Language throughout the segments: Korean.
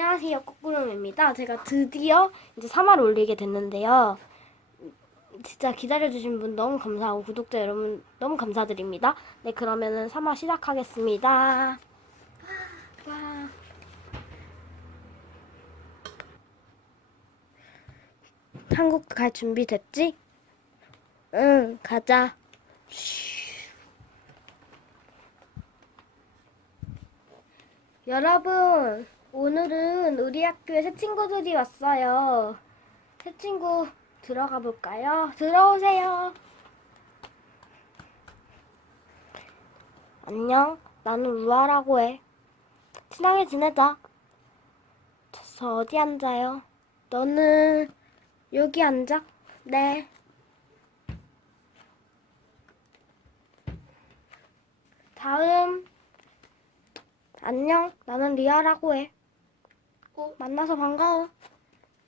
안녕하세요, 꼬꾸름입니다. 제가 드디어 이제 3화를 올리게 됐는데요. 진짜 기다려주신 분 너무 감사하고 구독자 여러분 너무 감사드립니다. 네, 그러면은 3화 시작하겠습니다. 와. 한국 갈 준비 됐지? 응, 가자. 여러분, 우리 학교에 새 친구들이 왔어요. 새 친구 들어가 볼까요? 들어오세요. 안녕, 나는 루아라고 해. 친하게 지내자. 저 어디 앉아요? 너는 여기 앉아. 네. 다음. 안녕, 나는 리아라고 해. 어, 만나서 반가워.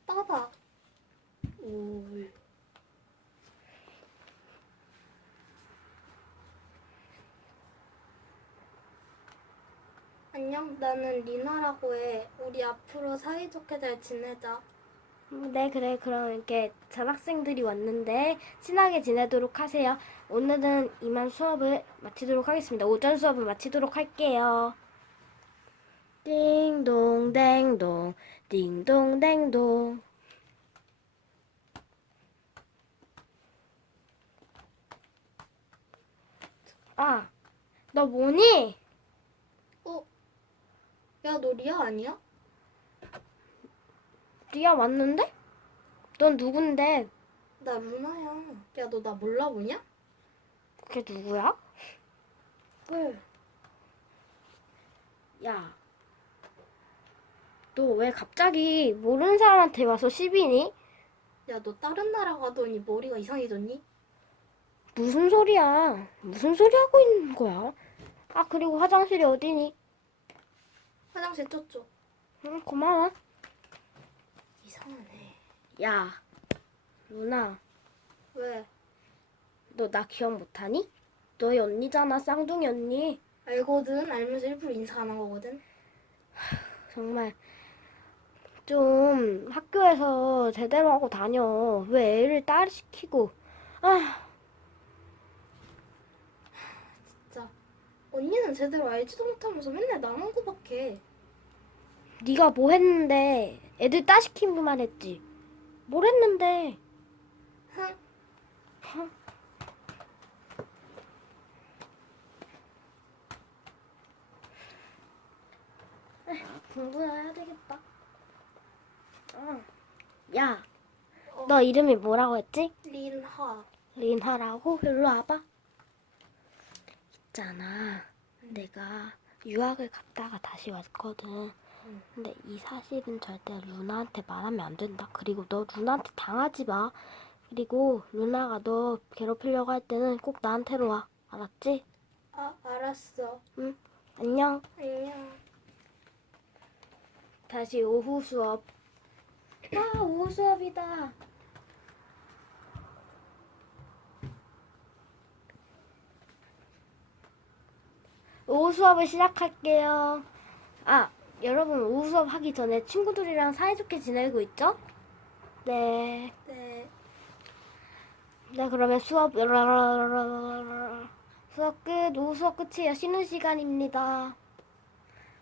따다. 오. 안녕, 나는 리나라고 해. 우리 앞으로 사이좋게 잘 지내자. 음, 네, 그래. 그럼 이렇게 전학생들이 왔는데 친하게 지내도록 하세요. 오늘은 이만 수업을 마치도록 하겠습니다. 오전 수업을 마치도록 할게요. 띵동댕동, 띵동댕동. 아, 너 뭐니? 어? 야, 너 리아 아니야? 리아 왔는데? 넌 누군데? 나 루나야. 야, 너 나 몰라보냐? 그게 누구야? 왜? 야, 너 왜 갑자기 모르는 사람한테 와서 시비니? 야, 너 다른 나라 가더니 머리가 이상해졌니? 무슨 소리야? 무슨 소리 하고 있는 거야? 아, 그리고 화장실이 어디니? 화장실 쫓죠. 응, 고마워. 이상하네. 야, 누나, 왜? 너 나 기억 못하니? 너희 언니잖아, 쌍둥이 언니. 알거든. 알면서 일부러 인사 안 한 거거든. 정말 좀 학교에서 제대로 하고 다녀. 왜 애를 딸 시키고? 아, 진짜. 언니는 제대로 알지도 못하면서 맨날 나만 구박해. 네가 뭐 했는데 애들 따 시키기만 했지. 뭘 했는데? 흥. 공부해야 되겠다. 어. 야, 어. 너 이름이 뭐라고 했지? 린하. 린하라고? 일로 와봐. 있잖아. 내가 유학을 갔다가 다시 왔거든. 응. 근데 이 사실은 절대 루나한테 말하면 안 된다. 그리고 너 루나한테 당하지 마. 그리고 루나가 너 괴롭히려고 할 때는 꼭 나한테로 와. 알았지? 아, 알았어. 응. 안녕. 안녕. 다시 오후 수업. 와, 오후 수업이다. 오후 수업을 시작할게요. 아, 여러분 오후 수업 하기 전에 친구들이랑 사이좋게 지내고 있죠? 네. 네. 네, 그러면 수업 수업 끝. 오후 수업 끝이에요. 쉬는 시간입니다.